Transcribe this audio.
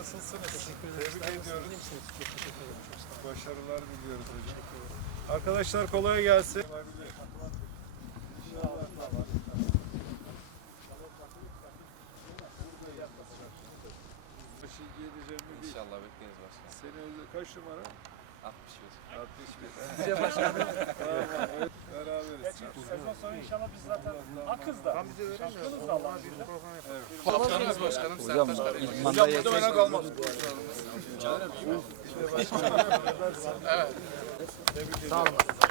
Nasılsınız? Tebrik ediyoruz. Başarılar diliyoruz hocam. Arkadaşlar kolay gelsin. İnşallah bekleriz başkanım. Seni kaç numara? 61. 61. Sizce başkanım? tamam. Sezon sonu inşallah biz zaten akız da. Şampiyonuz da Allah'ın izniyle. Kaptanımız başkanım Sertaç Karayel. Hocam burada öne kalmaz. Sağ olun.